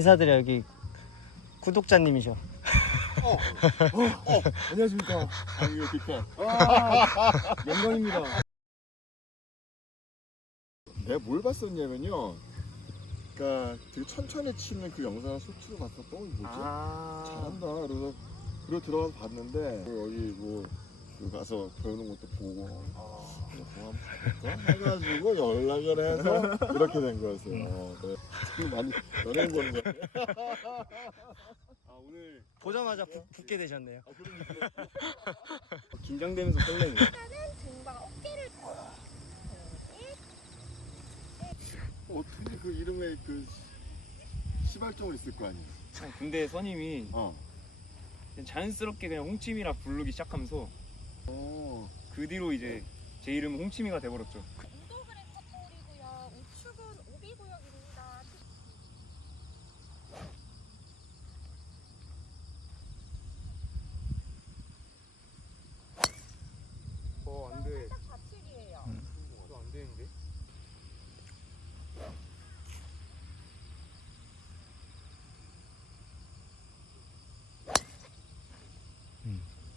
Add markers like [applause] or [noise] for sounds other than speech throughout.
인사드려 여기 구독자님이셔. 어, 안녕하십니까. 아유, 기타. 영광입니다. 내가 뭘 봤었냐면요. 그러니까 되게 천천히 치는 그 영상을 수트로 봤었던 게 뭐지? 아. 잘한다. 그래서 그리고 들어가서 봤는데 뭐 여기 뭐그 가서 배우는 것도 보고 어, 뭐 한번 볼까 해가지고 연락을 해서 이렇게 된 거였어요. 어, 네. 지금 많이 연예인 보는 거 같아요. [laughs] 아 오늘 보자마자 붙, 붙게 되셨네요. 아, 그러니까. [laughs] 긴장되면서 설레네. 등과 어깨를 어떻게 그 이름에 그 시발점을 있을 거 아니야? 근데 선임이 어. 그냥 자연스럽게 그냥 홍치미라 부르기 시작하면서 어. 그 뒤로 이제 제 이름은 홍치미가 돼버렸죠. 운동을 앵커홀이고요. 우측은 오비 구역입니다. 어 안 돼. 살짝 좌측이에요. 이거 안 되는데.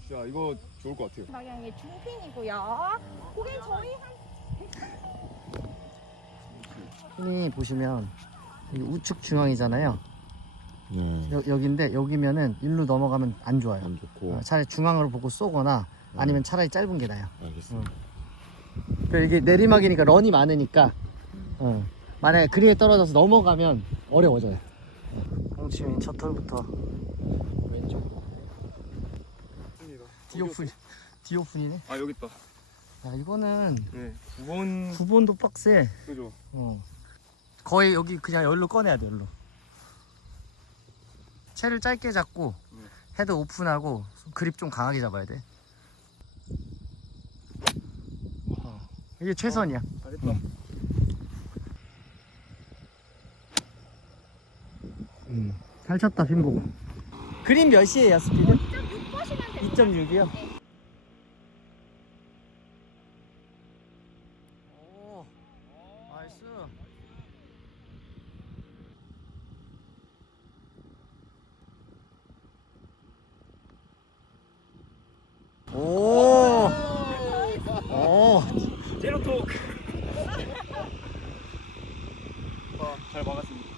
자 이거 좋을 것 같아요. 방향이 중핀이고요. 고객 저희 한 흔히 보시면 여기 우측 중앙이잖아요. 네. 여, 여기인데 여기면은 일로 넘어가면 안 좋아요. 안 좋고. 어, 차라리 중앙으로 보고 쏘거나 아니면 차라리 짧은 게 나요. 알겠습니다. 그러니까 이게 내리막이니까 런이 많으니까 어, 만약에 그리에 떨어져서 넘어가면 어려워져요. 홍치민 첫 털부터 왼쪽 디오픈 디오픈이네. 아 여기 있다. 야 이거는 네. 9번 9번도 빡세. 그죠. 어. 거의 여기 그냥 열로 꺼내야 돼 열로. 채를 짧게 잡고 네. 헤드 오픈하고 그립 좀 강하게 잡아야 돼. 어. 이게 최선이야. 잘했다. 음. 잘 쳤다 핀보고. 그림 몇이에요 스피드? 2.6 보시면 됩니다. 2.6이요? 네. 오, 나이스. 오, 오, 제로 토크. 아, 잘 막았습니다.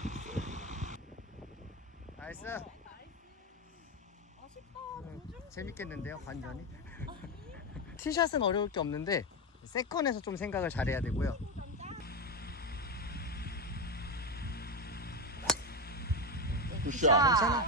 나이스. 어, 10번 우중 재밌겠는데요, 관전이? [laughs] 티샷은 어려울 게 없는데 세컨에서 좀 생각을 잘해야 되고요. 굿샷. 괜찮아.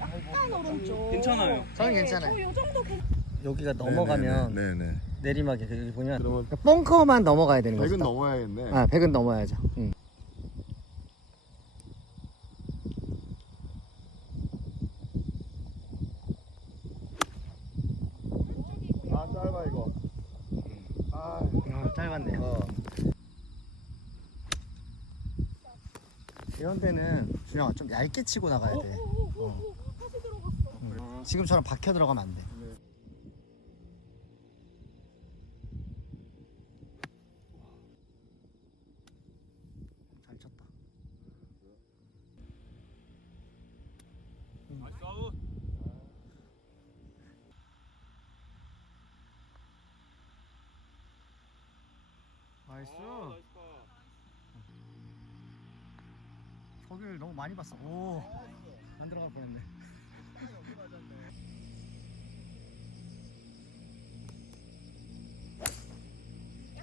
약간 오른쪽. 괜찮아요. 저는 네, 괜찮아요. 저요 정도 괜 여기가 넘어가면 네네. 내리막이 여기 보면 그러면 벙커만 넘어가야 되는 거죠. 100은 넘어야겠네. 아, 100은 넘어야죠. 응. 아 짧아 이거. 아. 아, 짧았네요. 어. 이런 좀 얇게 치고 나가야 돼. 다시 들어갔어. 지금처럼 박혀 들어가면 안 돼. 네. 잘 쳤다. 나이스 아, 너무 많이 봤어. 오. 안 들어갈 뻔했네.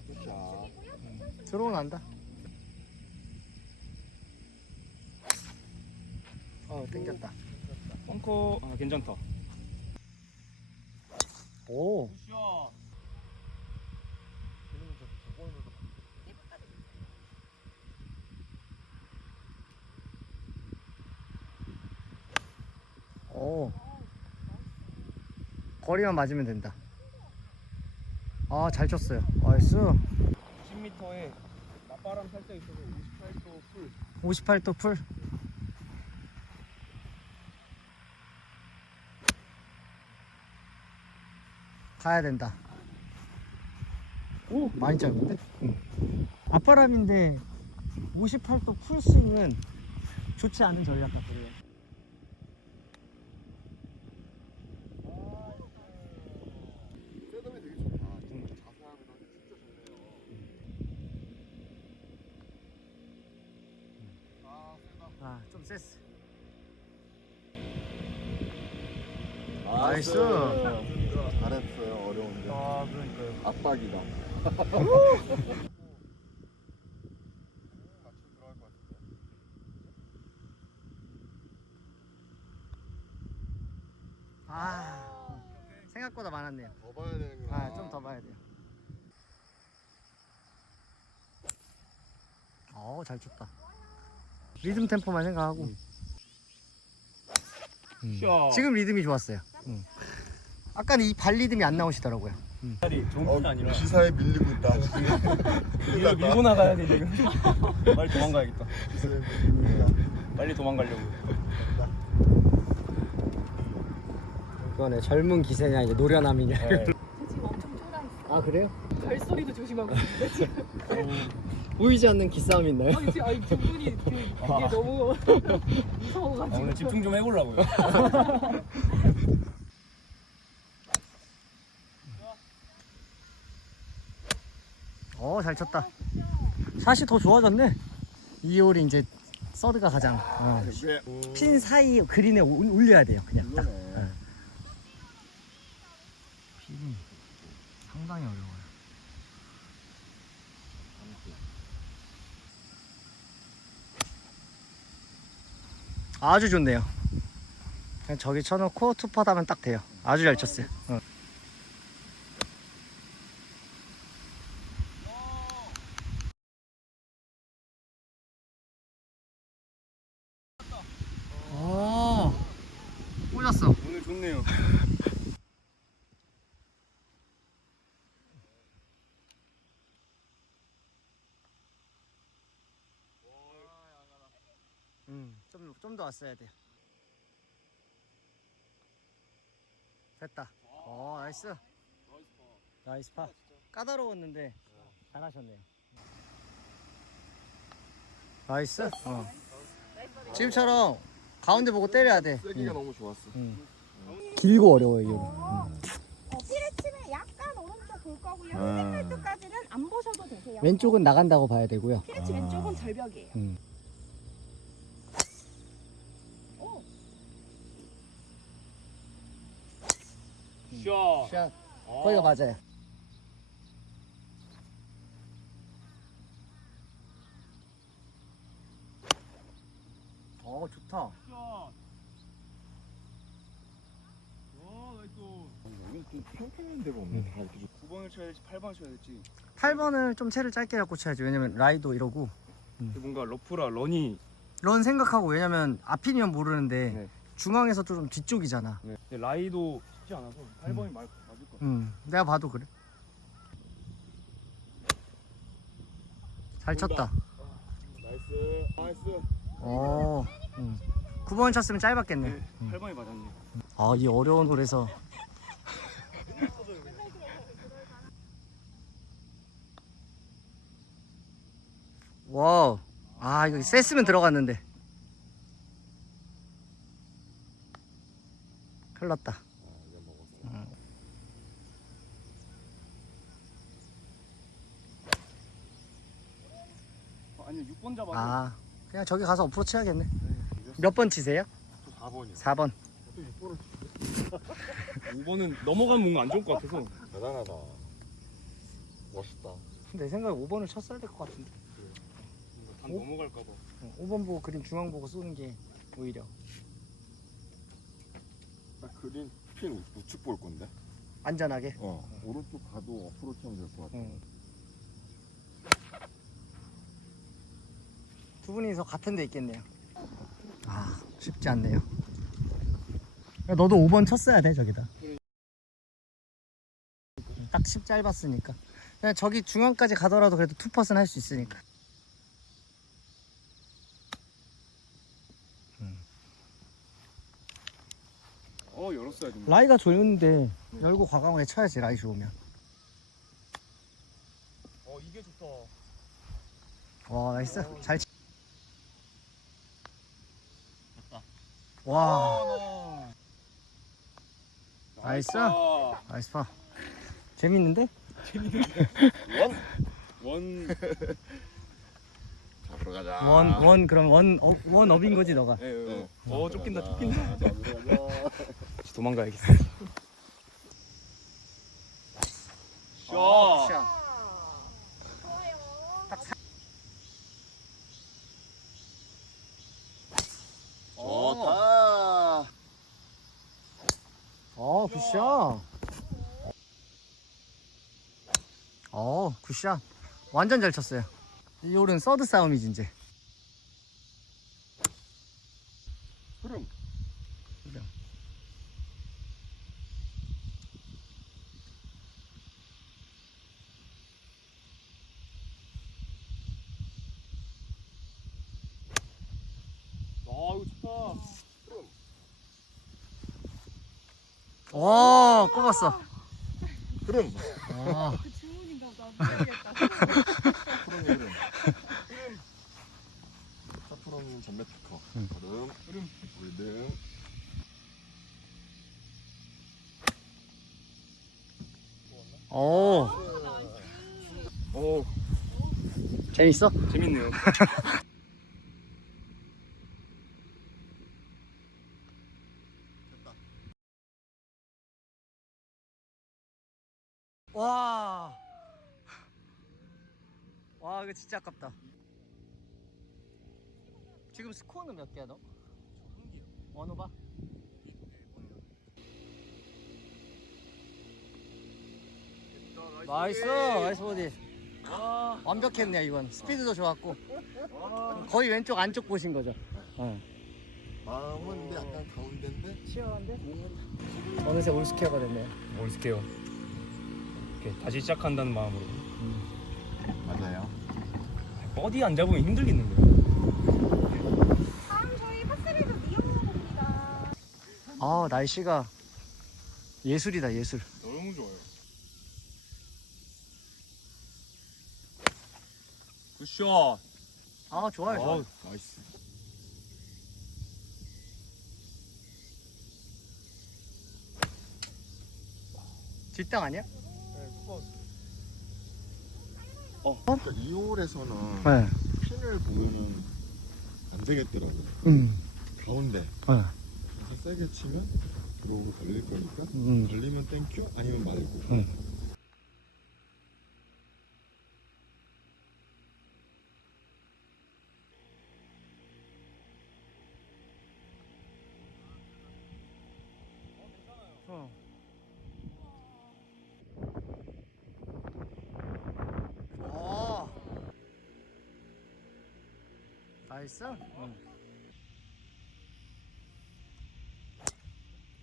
굿샷. 들어온다. 어, 땡겼다. 벙커 아 괜찮다. 오. 굿샷. 오. 거리만 맞으면 된다. 아, 잘 쳤어요. 나이스. 10m에 낮바람 살짝 있어서 58도 풀. 58도 풀. 가야 된다. 오 많이 짧은데? 앞바람인데 58도 풀스윙은 좋지 않은 전략 같아요. 셋업이 되게 좋다. 좀 자세하면 진짜 좋네요. 아, 세다. 아, 좀 셌어. 나이스. 나이스. 잘했어요. 어려운데. 아, 그러니까요. 압박이다. 아, 생각보다 많았네요. 더 봐야 되는구나. 아, 좀 더 봐야 돼요. 어, 잘 쳤다. 리듬 템포만 생각하고. 음. 샤. 지금 리듬이 좋았어요. 음. 아까는 이 발 리듬이 안 나오시더라고요. 자리 좋은 어, 게 아니라 기사에 밀리고 있다. [laughs] 이거 밀고 나가야 돼 지금. [laughs] 빨리 도망가야겠다. 빨리 도망가려고. 그거네 젊은 기세냐 이제 노련함이냐. 네. [laughs] 지금 엄청 쫄아있어. 아 그래요? 발소리도 조심하고 있는데 지금. 보이지 않는 기싸움 있나요? 아니 지금 아니 두 분이 그, 그게 너무 아, 무서워가지고. 오늘 집중 좀 해보려고요. 어, 잘 쳤다. 샷이 더 좋아졌네. 이 홀이 이제 서드가 가장 어, 핀 사이 그린에 올- 올려야 돼요. 그냥 딱. 이거네. 핀이 상당히 어려워요. 아주 좋네요. 그냥 저기 쳐놓고 투퍼 하면 딱 돼요. 아주 잘 쳤어요. 어. 좋네요. [laughs] 음, 좀, 좀 더 왔어야 돼. 됐다. 어, 나이스. 나이스 파. 까다로웠는데 잘하셨네요. 나이스. 어. 지금처럼 가운데 보고 때려야 돼. 세기가 음. 너무 좋았어. 길고 어려워요, 이거. 어, 피레치는 약간 오른쪽 볼 거고요. 아. 왼쪽까지는 안 보셔도 되세요. 왼쪽은 나간다고 봐야 되고요. 피레치 왼쪽은 절벽이에요. 음. 오. 샷. 거기가 맞아요. 어, 좋다. 평평한 데가 없네. 다 이렇게 좀 9번을 쳐야 될지 8번을 쳐야 될지 8번을 좀 채를 짧게 잡고 쳐야죠. 왜냐면 라이도 이러고. 뭔가 러프라 런이 런 생각하고 왜냐면 앞이면 모르는데 네. 중앙에서 좀 뒤쪽이잖아. 네. 근데 라이도 쉽지 않아서 8번이 맞을 것 같아요. 음, 내가 봐도 그래. 잘 쳤다. 나이스. 나이스. 어, 음. 9번 쳤으면 짧았겠네. 네, 8번이 맞았네요. 아, 이 어려운 홀에서. 와우. 아, 이거 셌으면 들어갔는데. 큰일 났다. 어, 아니요 6번 잡아서 아, 그냥 저기 가서 어프로 쳐야겠네. 몇 번 치세요? 4번이요. 4번. 또 6번을 5번은 [laughs] 넘어가면 뭔가 안 좋을 것 같아서 대단하다. 멋있다. 내 생각에 5번을 쳤어야 될 것 같은데. 단 오? 넘어갈까 봐. 어, 5번 보고 그림 중앙 보고 쏘는 게 오히려 나 그린 핀 우- 우측 볼 건데. 안전하게. 어. 오른쪽 가도 어프로치 하면 될 것 같아. 응. 두 분이서 같은 데 있겠네요. 아, 쉽지 않네요. 야, 너도 5번 쳤어야 돼, 저기다. 딱 10 짧았으니까. 그냥 저기 중앙까지 가더라도 그래도 투퍼스는 할수 있으니까. 어 열었어야 된다. 라이가 좋은데 열고 과감하게 쳐야지, 라이 좋으면. 어 이게 좋다. 와 나이스 잘 치... 됐다. 와 나이스 나이스 파 재밌는데? 원. 잡으러 가자. 원 원 그럼 원 어, 원 업인 거지 너가. 네. 어 쫓긴다 쫓긴다. 도망가야겠어. 어, 샷. 좋아요. 좋다. 어 굿샷 어 굿샷 완전 잘 쳤어요 이 홀은 서드 싸움이지 이제 흐름. 아 이거 좋다. 오 꼽았어 흐름. 아, 그 주문인가 보다. 프로는 전매 특허. 응. 흐름. 흐름. 리듬. 오오 재밌어? 재밌네요. [laughs] 와. 와, 이거 진짜 아깝다. 지금 스코어는 몇 개야, 너? 원오바? 나이스, 나이스 보디. 완벽했네, 이건. 스피드도 좋았고. 거의 왼쪽 안쪽 보신 거죠? 어. 마음은 근데 약간 가운데인데. 치열한데? 어느새 올스케어가 됐네요. 올스케어. 이렇게 다시 시작한다는 마음으로. 맞아요. 버디 안 잡으면 힘들겠는데. 다음 저희 파스리도 이어봅니다. 아, 날씨가 예술이다, 예술. 너무 좋아요. 굿샷. 아, 좋아요, 좋아요. 어, 나이스. 뒷땅 아니야? 그러니까 2홀에서는 네. 핀을 보면은 안 되겠더라고요. 음. 가운데. 네. 그래서 세게 치면 들어오고 걸릴 거니까 음. 걸리면 땡큐 아니면 말고. 음. 어. 오. 나이스. 응.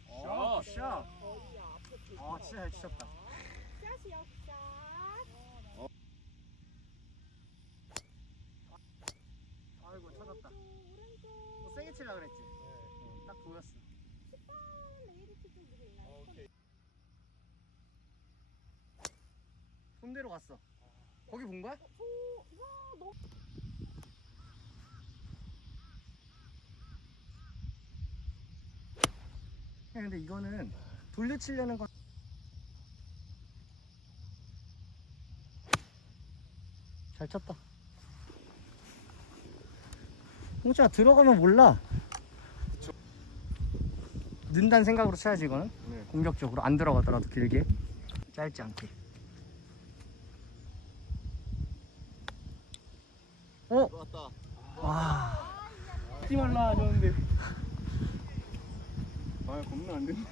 오, 샷. 아, 진짜 잘 치셨다. 샷이요, 샷. 아이고, 쳐졌다. 오른쪽. 너 세게 치려고 그랬지? 응, 딱 보였어. 내일이 치킨 누구 있나요? 손대로 갔어. 거기 본 거야? 오, 와, 너무. 야, 근데 이거는 돌려치려는 건 잘 쳤다. 홍주야 들어가면 몰라. 는다는 생각으로 쳐야지 이거는. 네. 공격적으로 안 들어가더라도 길게 짧지 않게. 어? 들어왔다. 와. 뛰지 말라 하셨는데. 아 겁나 안 된다.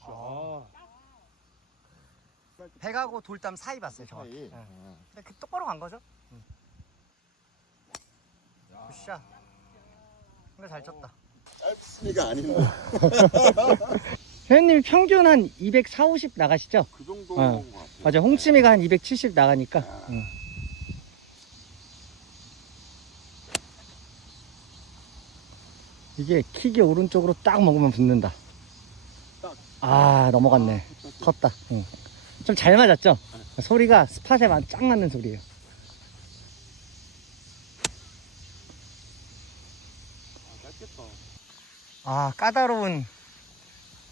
아. 백하고 돌담 사이 봤어요 저. 사이. 네. 아. 근데 그 똑바로 간 거죠? 굿샷. 근데 잘 쳤다. 짧습니까 아닌데 [laughs] 회원님 평균 한 240, 50 나가시죠? 그 정도 어. 것 같아요. 맞아. 홍치미가 한 270 나가니까. 응. 이게 킥이 오른쪽으로 딱 먹으면 붙는다. 아, 넘어갔네. 컸다. 응. 좀잘 맞았죠? 소리가 스팟에 만- 쫙 맞는 소리예요. 아, 까다로운,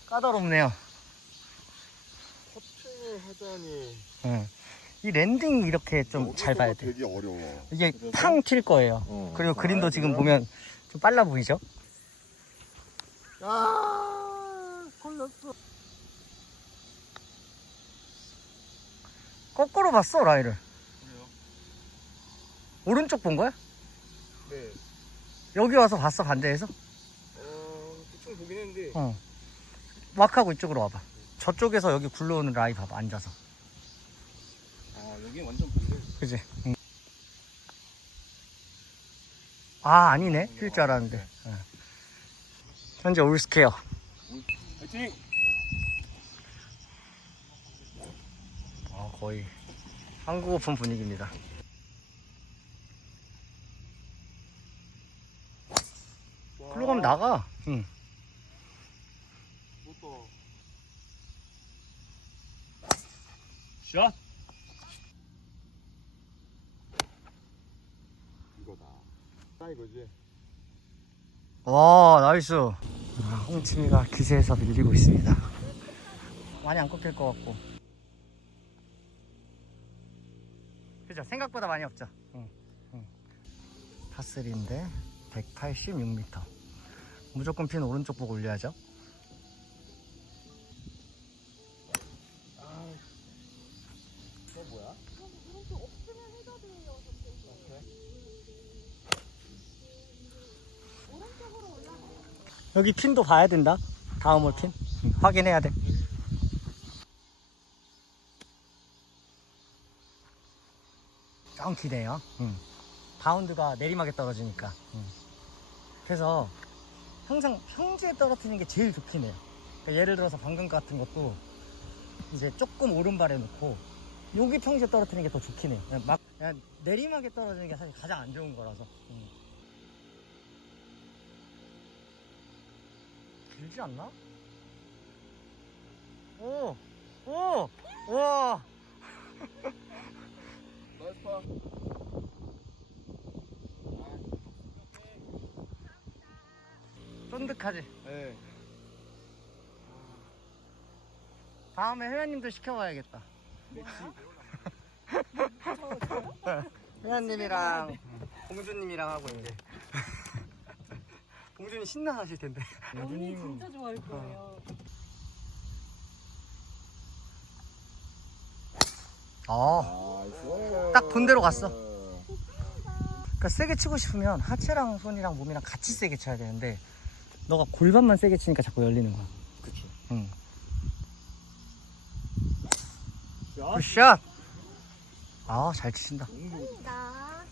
까다롭네요. 커팅을 하자니 응. 이 랜딩이 이렇게 좀 잘 봐야 돼. 되게 어려워. 이게 팡 튈 거예요. 어. 그리고 그린도 아, 지금? 보면 좀 빨라 보이죠? 아 걸렸어. 거꾸로 봤어, 라이를. 그래요? 오른쪽 본 거야? 네. 여기 와서 봤어, 반대에서? 어, 대충 보긴 했는데. 어. 막하고 이쪽으로 와봐. 저쪽에서 여기 굴러오는 라이 봐봐, 앉아서. 아, 여긴 완전 반대. 그지? 응. 아, 아니네. 뛸줄 알았는데. 어. 현재 올스케어. 화이팅! 어, 거의 한국 오픈 분위기입니다. 글로 가면 나가. 응. 또. 샷! 이거다. 딱 이거지. 와, 나이스. 아, 홍치미가 기세에서 밀리고 있습니다. 많이 안 꺾일 것 같고. 그죠? 생각보다 많이 없죠? 응. 응. 파3인데 186m. 무조건 핀 오른쪽 보고 올려야죠. 여기 핀도 봐야 된다. 다음 홀 핀. 응, 확인해야 돼. 좀 기네요. 응. 바운드가 내리막에 떨어지니까. 응. 그래서 항상 평지에 떨어뜨리는 게 제일 좋긴 해요. 그러니까 예를 들어서 방금 같은 것도 이제 조금 오른발에 놓고 여기 평지에 떨어뜨리는 게 더 좋긴 해요. 그냥 막 그냥 내리막에 떨어지는 게 사실 가장 안 좋은 거라서. 응. 길지 않나? 오! 오! 와! 나이스 파. 쫀득하지? 네. 다음에 회원님도 시켜봐야겠다. [laughs] 회원님이랑 공주님이랑 하고 이제. 공주님 신나하실 텐데. [laughs] 언니 진짜 좋아할 거예요. 어. 나이스. 딱 본대로 갔어. 그러니까 세게 치고 싶으면 하체랑 손이랑 몸이랑 같이 세게 쳐야 되는데 너가 골반만 세게 치니까 자꾸 열리는 거야. 그쵸. 응. 샷. 굿샷! 아, 잘 치신다. 나. 아,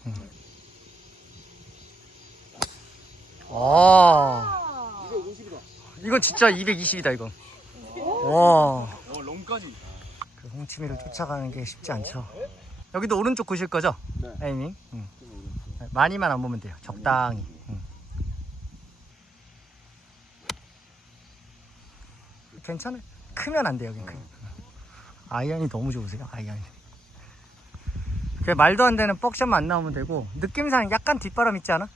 아. 250이다. 이건 진짜 220이다, 이건. 와. 어, 롱까지. 그 홍치미를 쫓아가는 게 쉽지 않죠. 여기도 오른쪽 구실 거죠? 네. 에이밍? 응. 많이만 안 보면 돼요. 적당히. 응. 괜찮아요. 크면 안 돼요, 여긴 크면. 아이언이 너무 좋으세요, 아이언이. 그 말도 안 되는 뻑샷만 안 나오면 되고, 느낌상 약간 뒷바람 있지 않아?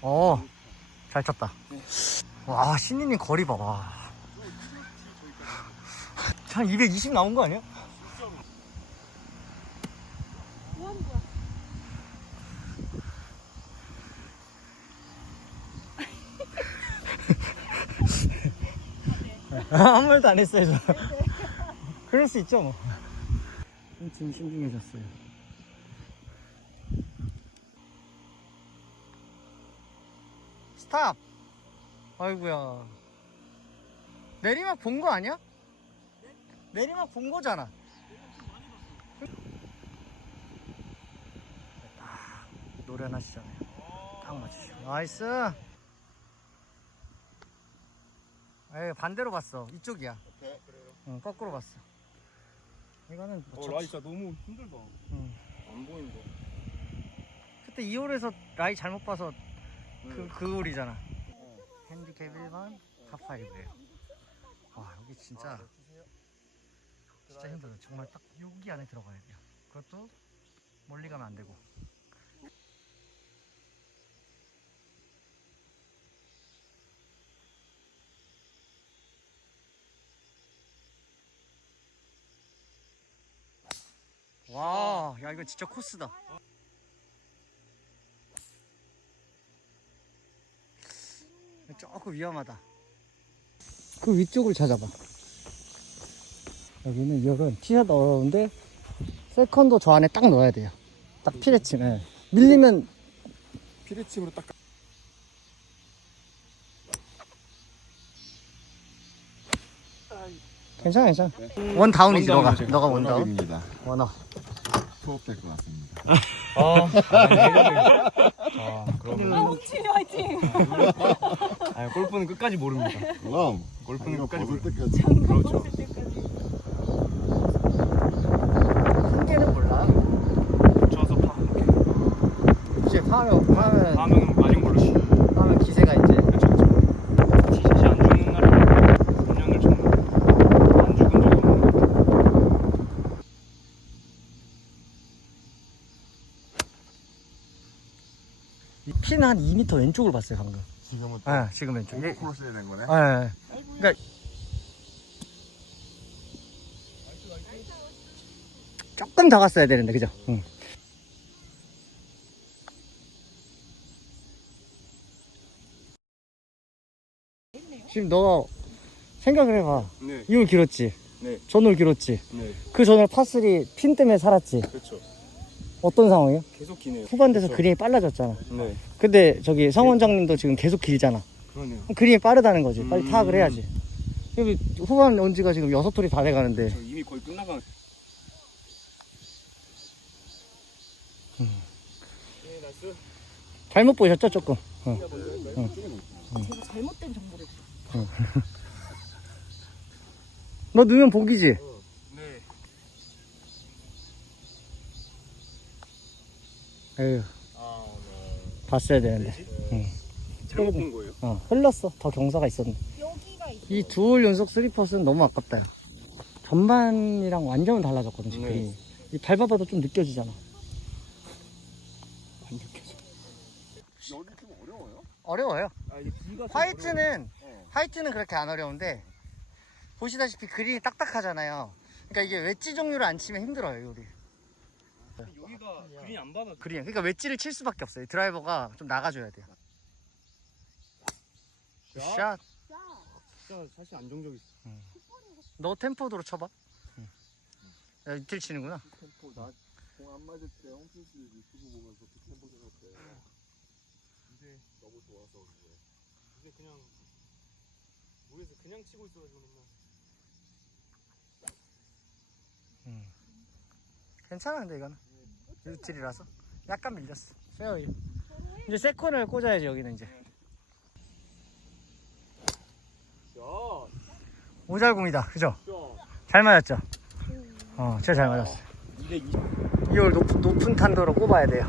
어, 잘 쳤다. 와, 신이님 거리 봐, 와. 한220 나온 거 아니야? 아무 말도 안 했어요, 저. 그럴 수 있죠, 뭐. 지금 신중해졌어요. 스탑! 아이고야. 내리막 본 거 아니야? 내리막 본 거잖아. 아, 노련하시잖아요. 딱 맞추시고. 나이스! 에이, 반대로 봤어. 이쪽이야. 오케이. 응, 거꾸로 봤어. 이거는 뭐 어, 저- 라이 진짜 너무 힘들다. 응. 안 보인다. 그때 2홀에서 라이 잘못 봐서 그, 그 홀이잖아. 핸디캡 1번 파5예요. 와 여기 진짜 진짜 힘들어요. 정말 딱 여기 안에 들어가야 돼요. 그것도 멀리 가면 안 되고. 와, 야 이거 진짜 코스다. 조금 위험하다. 그 위쪽을 찾아봐. 여기는 이열은 티샷 어려운데 세컨도 저 안에 딱 넣어야 돼요. 딱 피레침에 밀리면 피레침으로 딱 괜찮아 괜찮아. 원 다운이지 너가 원다운이지. 너가 원 다운. 원업입니다. 원어. 수업될 것 같습니다. 아, 아 그럼. 홍치미 화이팅! 아, 골프는 끝까지 모릅니다. 그럼 골프는 끝까지 벗을 모릅니다. 때까지 그렇죠. 한계는 몰라. 저서 파. 이제 파면 파면 다음은 맞은 걸로 시. 파면 기세가 이제 그렇죠. 그렇죠. 티샷이 안 죽는 날에 3년을 쳤는데 안 죽은 적 없는 거. 이 피는 한 2m 왼쪽으로 봤어요 방금. 지금은 아 지금 왼쪽. 또 예. 크로스 해야 된 거네. 예. 그러니까 조금 더 갔어야 되는데 그죠? 응. 지금 너가 생각을 해봐. 네. 이홀 길었지. 네. 전홀 길었지. 네. 그 전에 파3 핀 때문에 살았지. 그렇죠. 어떤 상황이에요? 계속 기네요. 후반 돼서 그렇죠. 그린이 빨라졌잖아. 네. 근데 저기 성 원장님도 지금 계속 길잖아. 그러네요. 그럼 그린이 빠르다는 거지. 빨리 음. 타악을 해야지. 여기 후반 언지가 지금 여섯 홀이 다 돼가는데. 저 이미 거의 끝나가. 음. 잘못 보셨죠 조금? 제가 잘못된 정보를 줬어요. 너 넣으면 복이지? 네. 에휴 아, 봤어야 되는데. 잘못 본 거예요. 어 흘렀어. 더 경사가 있었네. 여기가 있어요. 이두홀 연속 쓰리퍼스는 너무 아깝다. 요 전반이랑 완전 달라졌거든 지금 네. 이 밟아봐도 좀 느껴지잖아. 안 느껴져. 여기 좀 어려워요? 어려워요. 아, 이게 화이트는 어. 화이트는 그렇게 안 어려운데 보시다시피 그린이 딱딱하잖아요. 그러니까 이게 웨지 종류를 안 치면 힘들어요, 요리. 여기가 그린이 안 받아. 그린. 그러니까 웨지를 칠 수밖에 없어요. 드라이버가 좀 나가줘야 돼요. 샷. 진짜 사실 안정적이 너 템포도로 쳐봐. 야, 이틀 치는구나. 템포 나 공 안 맞을 때 홍준 씨 유튜브 보면서 그 템포 생각해. 이제 너무 좋아서 그래. 이제 그냥 물에서 그냥 치고 있어가지고 맨날. 괜찮아, 근데 이거는. 유틸이라서. 약간 밀렸어. 페어웨이. 이제 세컨을 꽂아야지, 여기는 이제. 야, 오잘공이다. 그죠? 야. 잘 맞았죠? 어, 진짜 잘 맞았어. 220. 2월 높은, 높은 탄도로 꼽아야 돼요.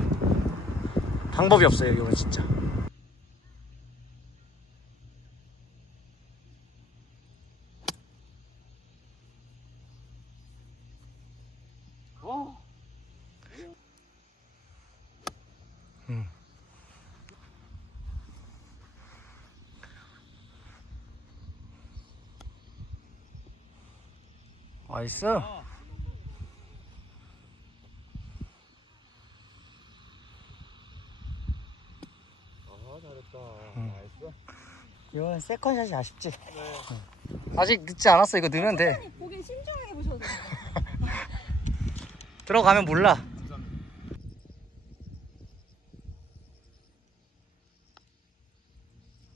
방법이 없어요, 이거는 진짜. 와. 나이스. 아 잘했다. 음. 나이스. 이거는 세컨샷이 아쉽지. 응. 아직 늦지 않았어. 이거 넣으면 돼. 보긴 신중하게 보셔도 돼요. [laughs] 들어가면 몰라.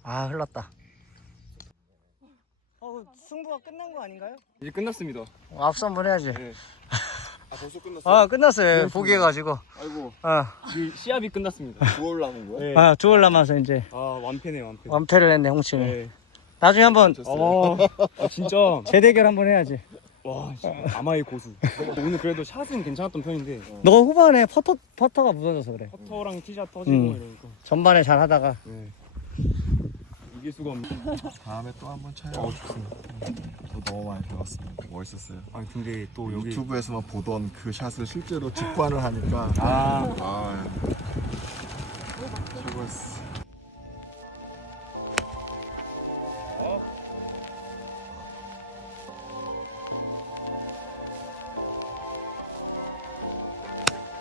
아, 흘렀다. 어, 승부가 끝난 거 아닌가요? 이제 끝났습니다. 어, 앞서 한번 해야지. 네. 아 벌써 끝났어? 아, 끝났어요. 포기해가지고. 아이고 어, 이 시합이 끝났습니다. 9월 남은 거야? 네. 아, 두월 남아서 이제 아, 완패네요, 완패. 완패를 했네, 홍치는. 네. 나중에 한번 어, 아, 진짜. 재대결 한번 해야지. 와 진짜 아마의 고수. 오늘 그래도 샷은 괜찮았던 편인데 너 후반에 퍼터 퍼터가 무너져서 그래. 퍼터랑 티샷 터지고 음. 이러니까 전반에 잘 하다가 네. 이길 수가 없네. 다음에 또 한 번 차요. 어, 좋습니다. 저 너무 많이 배웠습니다. 멋있었어요. 아 근데 또 여기 유튜브에서만 보던 그 샷을 실제로 직관을 하니까 아, 아 예. 최고였어 어?